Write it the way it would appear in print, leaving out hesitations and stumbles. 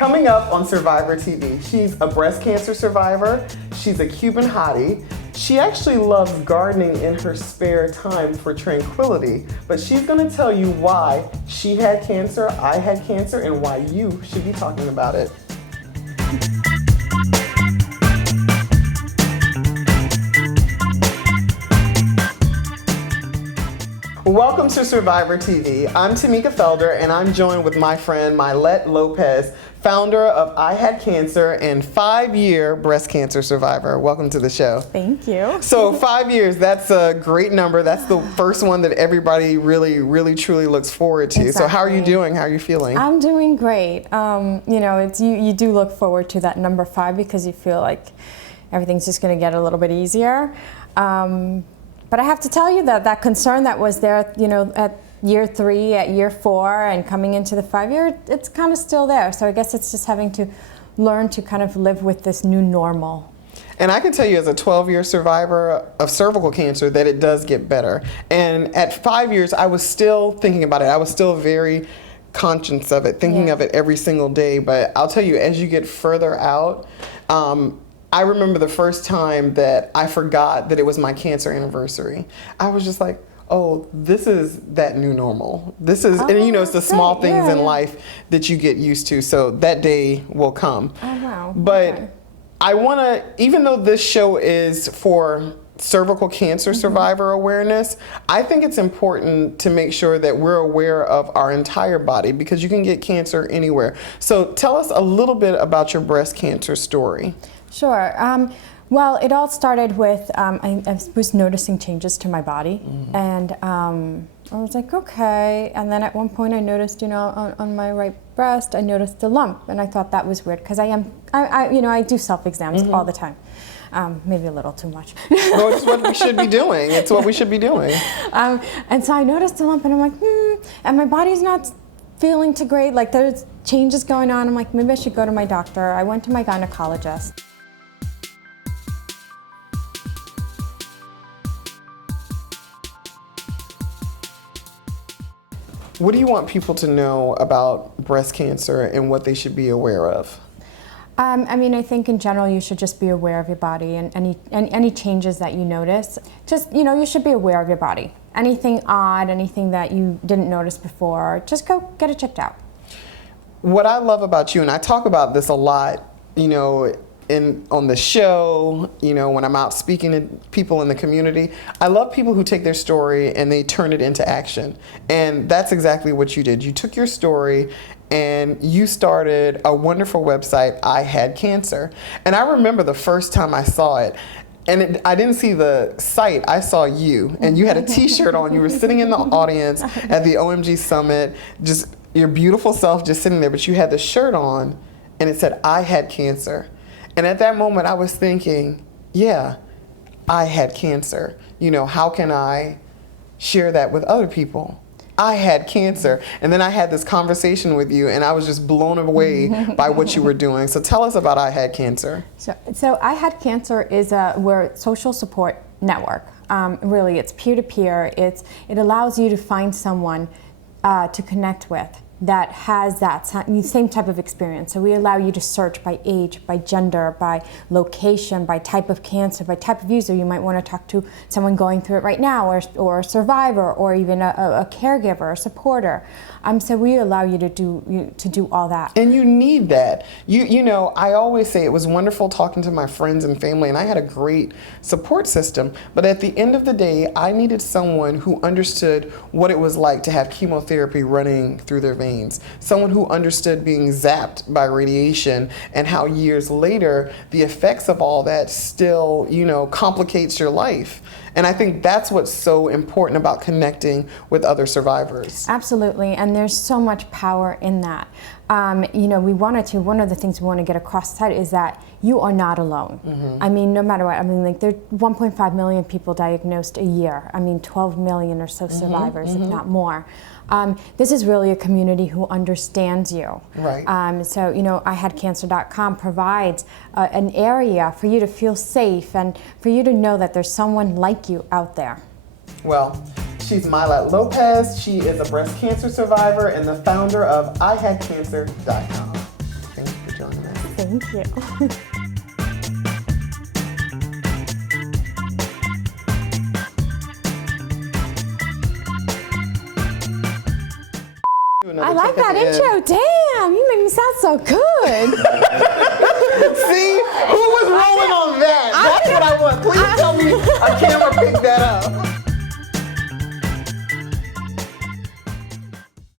Coming up on Cervivor TV, she's a breast cancer survivor, she's a Cuban hottie, she actually loves gardening in her spare time for tranquility, but she's gonna tell you why she had cancer, I had cancer, and why you should be talking about it. Welcome to Cervivor TV. I'm Tamika Felder, and I'm joined with my friend Mailet Lopez, founder of IHadCancer and 5-year breast cancer survivor. Welcome to the show. Thank you. So 5 years, that's a great number. That's the first one that everybody really, truly looks forward to. Exactly. So how are you doing? How are you feeling? I'm doing great. You know, it's you do look forward to that number 5 because you feel like everything's just going to get a little bit easier. But I have to tell you that that concern that was there, you know, at year 3, at year 4, and coming into the 5-year, it's kind of still there. So I guess it's just having to learn to kind of live with this new normal. And I can tell you as a 12-year survivor of cervical cancer that it does get better. And at 5 years, I was still thinking about it. I was still very conscious of it, thinking of it every single day. But I'll tell you, as you get further out, I remember the first time that I forgot that it was my cancer anniversary. I was just like, oh, this is that new normal. This is, and you know, it's the small things in life that you get used to. So that day will come. Oh, wow. But I want to, even though this show is for cervical cancer survivor awareness, I think it's important to make sure that we're aware of our entire body because you can get cancer anywhere. So tell us a little bit about your breast cancer story. Sure. Well, it all started with I was noticing changes to my body, and I was like, okay. And then at one point, I noticed, you know, on my right breast, I noticed a lump, and I thought that was weird because I do self-exams all the time. Maybe a little too much. Well, it's what we should be doing. It's what we should be doing. And so I noticed a lump, and I'm like, and my body's not feeling too great. Like there's changes going on. I'm like, maybe I should go to my doctor. I went to my gynecologist. What do you want people to know about breast cancer and what they should be aware of? I mean, I think in general you should just be aware of your body and any changes that you notice. Just, you know, you should be aware of your body. Anything odd, anything that you didn't notice before, just go get it checked out. What I love about you, and I talk about this a lot, you know, on the show, you know, when I'm out speaking to people in the community, I love people who take their story and they turn it into action. And that's exactly what you did. You took your story and you started a wonderful website, IHadCancer. And I remember the first time I saw it, and I didn't see the site, I saw you. And you had a t-shirt on, you were sitting in the audience at the OMG Summit, just your beautiful self just sitting there, but you had the shirt on and it said, I had cancer. And at that moment, I was thinking, yeah, I had cancer. You know, how can I share that with other people? I had cancer. And then I had this conversation with you, and I was just blown away by what you were doing. So tell us about IHadCancer. So IHadCancer is we're a social support network. Really, it's peer-to-peer. It allows you to find someone to connect with that has that same type of experience. So we allow you to search by age, by gender, by location, by type of cancer, by type of user. You might want to talk to someone going through it right now, or a survivor, or even a caregiver, a supporter. So we allow you to do all that. And you need that. You know, I always say it was wonderful talking to my friends and family, and I had a great support system. But at the end of the day, I needed someone who understood what it was like to have chemotherapy running through their veins. Someone who understood being zapped by radiation and how years later the effects of all that still, you know, complicates your life. And I think that's what's so important about connecting with other survivors. Absolutely, and there's so much power in that. You know, one of the things we want to get across the side is that you are not alone. I mean, no matter what, I mean, like there are 1.5 million people diagnosed a year. I mean, 12 million or so survivors, if not more. This is really a community who understands you. Right. So, you know, IHadCancer.com provides an area for you to feel safe and for you to know that there's someone like you out there. Well, she's Mailet Lopez. She is a breast cancer survivor and the founder of IHadCancer.com. Thank you. Thank you. I like that intro. Damn, you make me sound so good. See, who was rolling on that? That's what I want. Please tell me a camera